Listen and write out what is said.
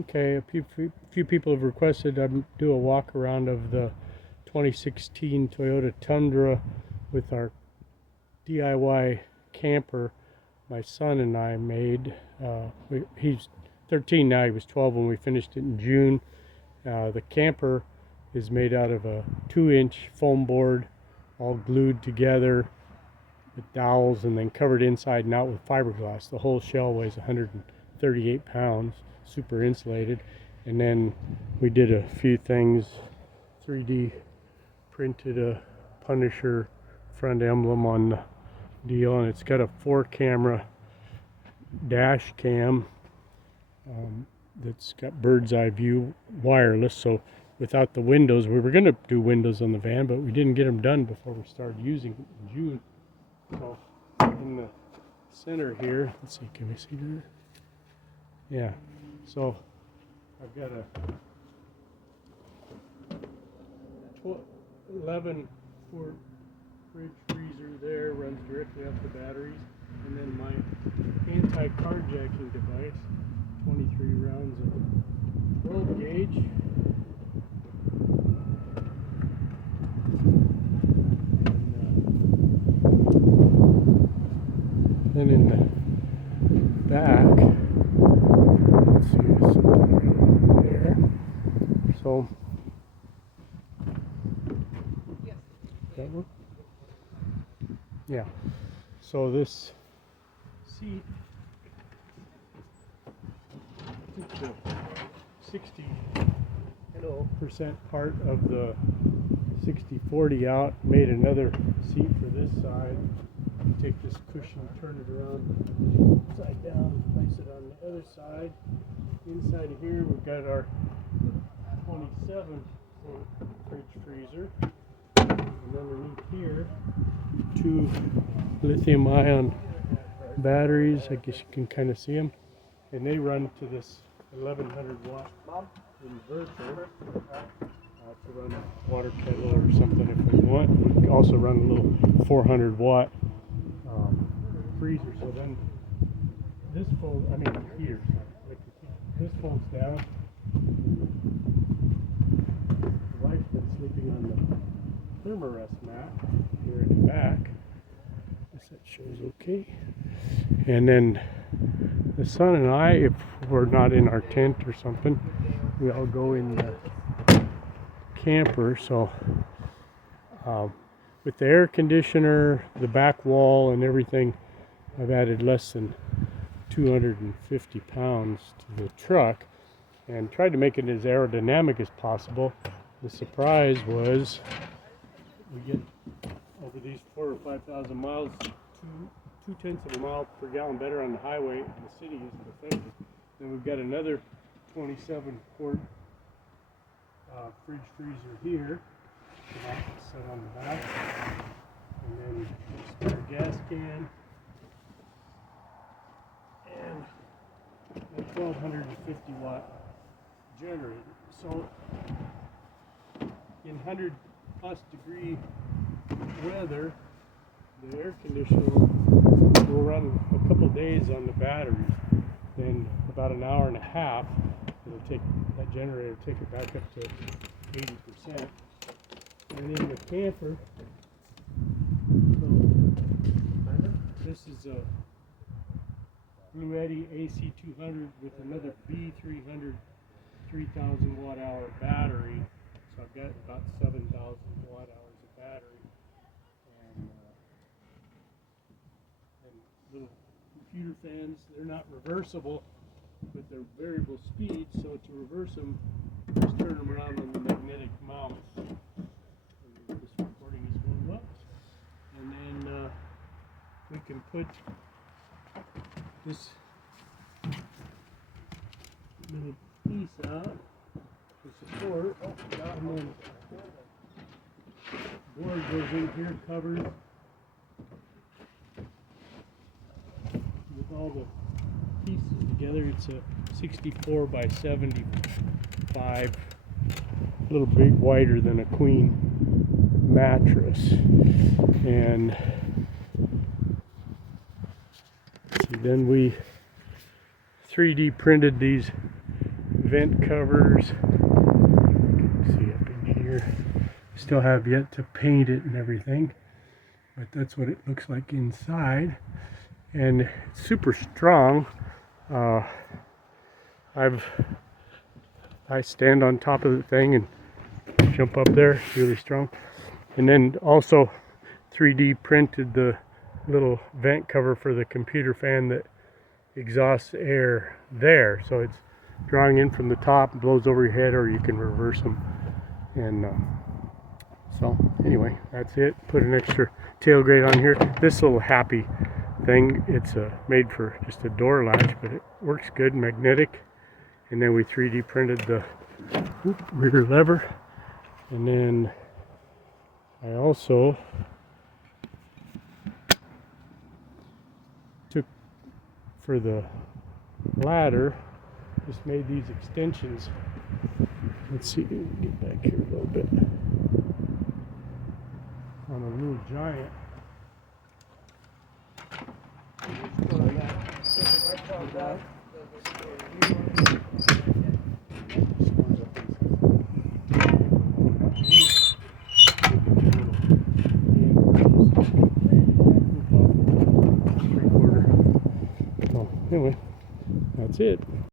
Okay, a few people have requested I do a walk around of the 2016 Toyota Tundra with our DIY camper my son and I made. He's 13 now, he was 12 when we finished it in June. The camper is made out of a 2-inch foam board, all glued together with dowels and then covered inside and out with fiberglass. The whole shell weighs 138 pounds, super insulated. And then we did a few things, 3D printed a Punisher front emblem on the deal, and it's got a 4-camera dash cam that's got bird's eye view wireless. So without the windows, we were going to do windows on the van, but we didn't get them done before we started using it in June. So in the center here, let's see, can we see that? Yeah, so I've got a 11-quart fridge freezer there, runs directly off the batteries, and then my anti-carjacking device, 23 rounds of 12 gauge. Then in the back, let's see, there's something right there. So, that work? Yeah. So this seat took the 60% part of the 60/40 out, made another seat for this side. Take this cushion, turn it around upside down, place it on the other side. Inside of here we've got our 27-quart fridge freezer, and underneath here 2 lithium-ion batteries. I guess you can kind of see them, and they run to this 1100-watt inverter to run a water kettle or something if we want. We can also run a little 400-watt freezer. So then this folds, here, this folds down. The wife's been sleeping on the thermarest mat here in the back. I guess that shows okay. And then the son and I, if we're not in our tent or something, we all go in the camper. So with the air conditioner, the back wall, and everything, I've added less than 250 pounds to the truck and tried to make it as aerodynamic as possible. The surprise was we get over these 4,000 or 5,000 miles, 2/10 of a mile per gallon better on the highway. The city isn't affected. Then we've got another 27-quart fridge freezer here. That's set on the back. And then a spare gas can. And a 1250-watt generator. So in 100+ degree weather, the air conditioner will run a couple days on the batteries. Then about an hour and a half, it'll take that generator, take it back up to 80%. And in the camper, so this is a Blue Eddy AC200 with another B300 3,000 watt-hour battery. So I've got about 7,000 watt-hours of battery. And little computer fans. They're not reversible, but they're variable speed. So to reverse them, just turn them around on the magnetic mouse. And this recording is going up. And then we can put this little piece out for support. And then board goes in here covered with all the pieces together. It's a 64 by 75, a little bit wider than a queen mattress. And see, then we 3D printed these vent covers. You can see up in here. Still have yet to paint it and everything, but that's what it looks like inside. And it's super strong. I stand on top of the thing and jump up there. It's really strong. And then also 3D printed the little vent cover for the computer fan that exhausts air there. So it's drawing in from the top, blows over your head, or you can reverse them. And so anyway, that's it. Put an extra tailgate on here. This little happy thing, it's made for just a door latch, but it works good, magnetic. And then we 3D printed the rear lever. And then I also took, for the ladder, just made these extensions. Let's see, get back here a little bit. On a real giant. Anyway, that's it.